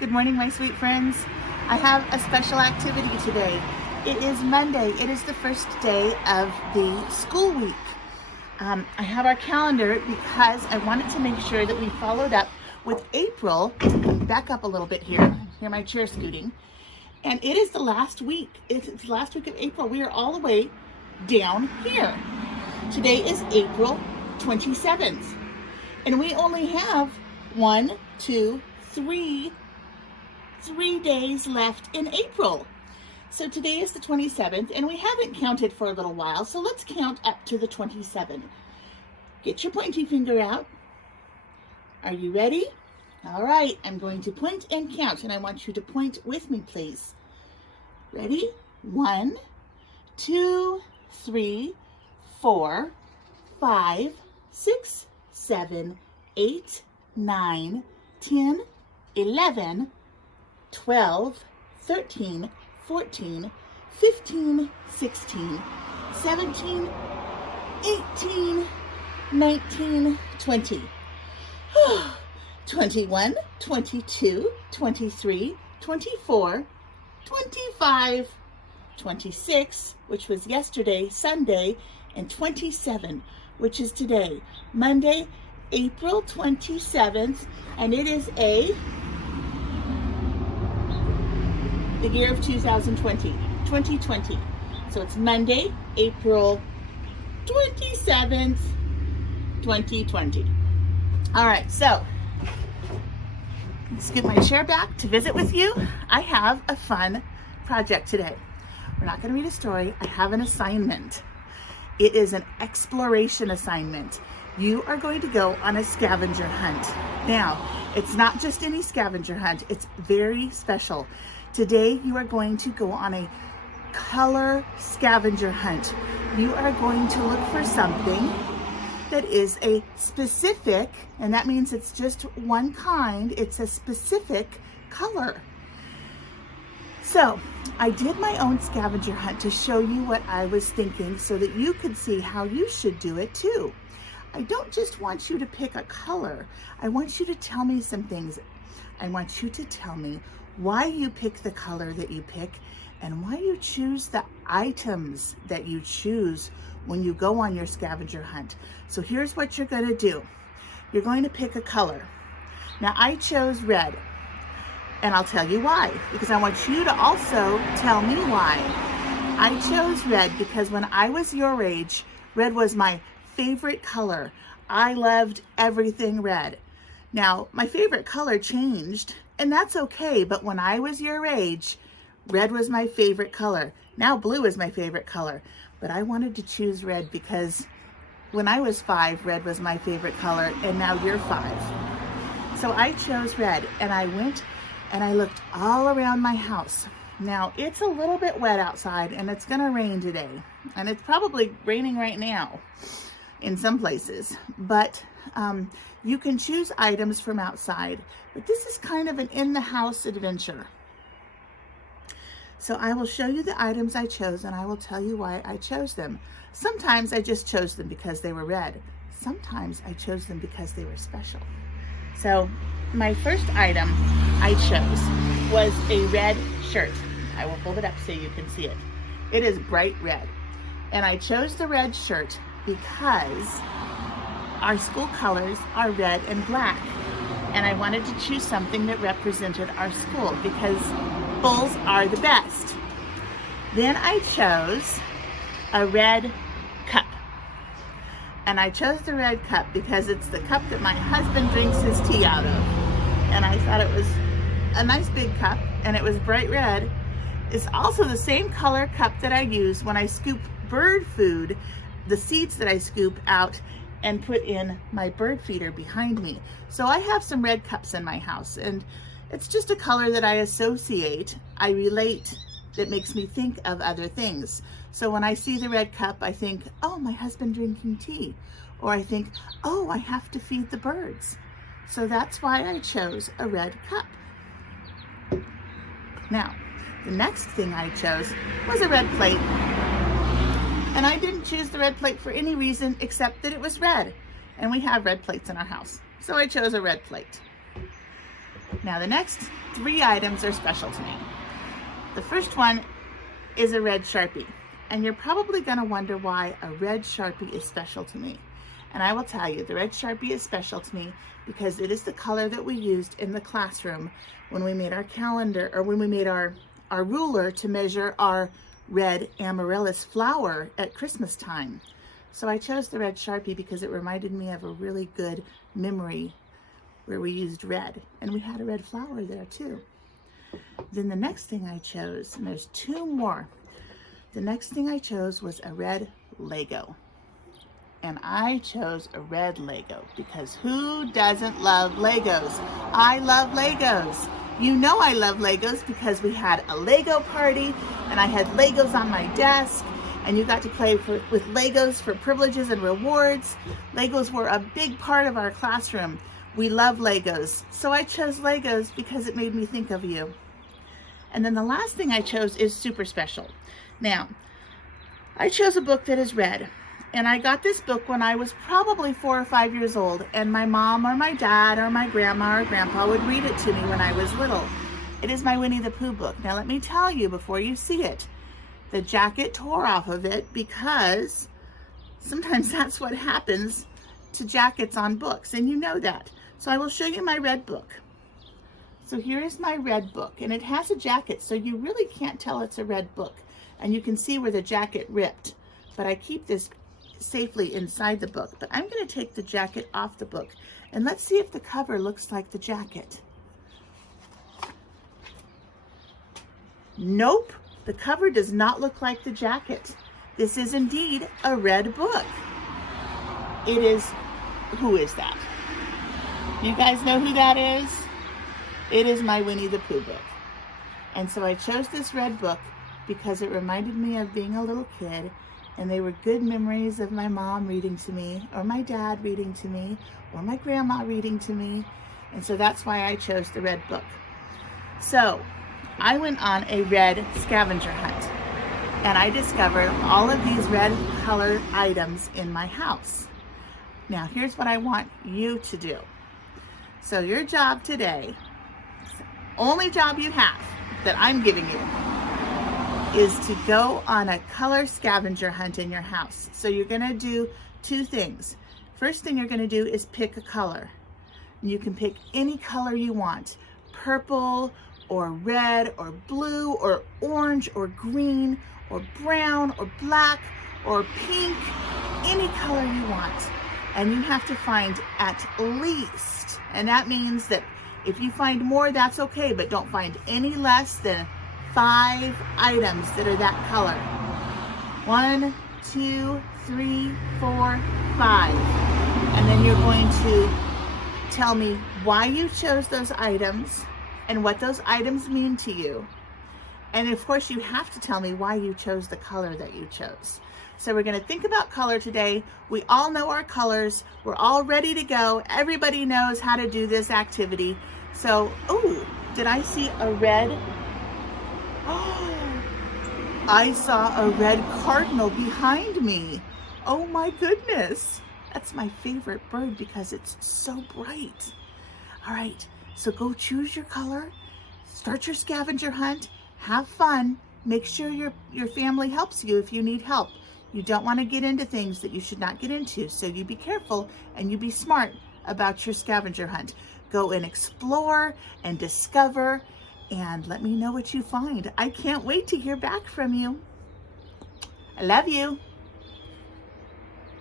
Good morning, my sweet friends. I have a special activity today. It is Monday. It is the first day of the school week. I have our calendar because I wanted to make sure that we followed up with April. Back up a little bit here. Hear my chair scooting. And it is the last week. It's the last week of April. We are all the way down here. Today is April 27th. And we only have 3 days left in April. So today is the 27th, and we haven't counted for a little while, so let's count up to the 27th. Get your pointy finger out. Are you ready? All right, I'm going to point and count, and I want you to point with me, please. Ready? 1, 2, 3, 4, 5, 6, 7, 8, 9, 10, 11, 12, 13, 14, 15, 16, 17, 18, 19, 20, 21, 22, 23, 24, 25, 26, which was yesterday, Sunday, and 27, which is today, Monday, April 27th, and it is the year of 2020. So it's Monday, April 27th, 2020. All right, so let's get my chair back to visit with you. I have a fun project today. We're not going to read a story. I have an assignment. It is an exploration assignment. You are going to go on a scavenger hunt. Now, it's not just any scavenger hunt. It's very special. Today, you are going to go on a color scavenger hunt. You are going to look for something that is a specific, and that means it's just one kind, it's a specific color. So, I did my own scavenger hunt to show you what I was thinking so that you could see how you should do it too. I don't just want you to pick a color. I want you to tell me some things. I want you to tell me why you pick the color that you pick and why you choose the items that you choose when you go on your scavenger hunt. So here's what you're going to do. You're going to pick a color. Now I chose red, and I'll tell you why, because I want you to also tell me why. I chose red because when I was your age, red was my favorite color. I loved everything red. Now, my favorite color changed, and that's okay, but when I was your age, red was my favorite color. Now blue is my favorite color, but I wanted to choose red because when I was 5, red was my favorite color, and now you're 5. So I chose red, and I went and I looked all around my house. Now, it's a little bit wet outside, and it's gonna rain today, and it's probably raining right now in some places, but you can choose items from outside, but this is kind of an in-the-house adventure. So I will show you the items I chose, and I will tell you why I chose them. Sometimes I just chose them because they were red. Sometimes I chose them because they were special. So my first item I chose was a red shirt. I will hold it up so you can see it. It is bright red. And I chose the red shirt because our school colors are red and black. And I wanted to choose something that represented our school because bulls are the best. Then I chose a red cup. And I chose the red cup because it's the cup that my husband drinks his tea out of. And I thought it was a nice big cup, and it was bright red. It's also the same color cup that I use when I scoop bird food, the seeds that I scoop out and put in my bird feeder behind me. So I have some red cups in my house, and it's just a color that I associate, I relate, that makes me think of other things. So when I see the red cup, I think, oh, my husband drinking tea. Or I think, oh, I have to feed the birds. So that's why I chose a red cup. Now, the next thing I chose was a red plate. And I didn't choose the red plate for any reason except that it was red. And we have red plates in our house. So I chose a red plate. Now the next 3 items are special to me. The first one is a red Sharpie. And you're probably going to wonder why a red Sharpie is special to me. And I will tell you, the red Sharpie is special to me because it is the color that we used in the classroom when we made our calendar, or when we made our ruler to measure our red amaryllis flower at Christmas time. So I chose the red Sharpie because it reminded me of a really good memory where we used red. And we had a red flower there too. Then the next thing I chose, and there's 2 more. The next thing I chose was a red Lego. And I chose a red Lego because who doesn't love Legos? I love Legos. You know I love Legos because we had a Lego party and I had Legos on my desk, and you got to play with Legos for privileges and rewards. Legos were a big part of our classroom. We love Legos. So I chose Legos because it made me think of you. And then the last thing I chose is super special. Now, I chose a book that is red, and I got this book when I was probably 4 or 5 years old, and my mom or my dad or my grandma or grandpa would read it to me when I was little. It is my Winnie the Pooh book. Now let me tell you before you see it, the jacket tore off of it because sometimes that's what happens to jackets on books, and you know that. So I will show you my red book. So here is my red book, and it has a jacket, so you really can't tell it's a red book. And you can see where the jacket ripped, but I keep this safely inside the book. But I'm going to take the jacket off the book, and let's see if the cover looks like the jacket. Nope, the cover does not look like the jacket. This is indeed a red book. It is, who is that? You guys know who that is? It is my Winnie the Pooh book. And so I chose this red book because it reminded me of being a little kid, and they were good memories of my mom reading to me, or my dad reading to me, or my grandma reading to me, and so that's why I chose the red book. So I went on a red scavenger hunt, and I discovered all of these red colored items in my house. Now here's what I want you to do. So your job today, only job you have that I'm giving you, is to go on a color scavenger hunt in your house. So you're gonna do 2 things. First thing you're gonna do is pick a color. You can pick any color you want, purple or red or blue or orange or green or brown or black or pink, any color you want. And you have to find at least, and that means that if you find more, that's okay, but don't find any less than 5 items that are that color. 1, 2, 3, 4, 5. And then you're going to tell me why you chose those items and what those items mean to you. And of course, you have to tell me why you chose the color that you chose. So we're going to think about color today. We all know our colors. We're all ready to go. Everybody knows how to do this activity. So, oh, did I see a red? Oh, I saw a red cardinal behind me. Oh my goodness. That's my favorite bird because it's so bright. All right, so go choose your color, start your scavenger hunt, have fun. Make sure your family helps you if you need help. You don't want to get into things that you should not get into, so you be careful and you be smart about your scavenger hunt. Go and explore and discover, and let me know what you find. I can't wait to hear back from you. I love you.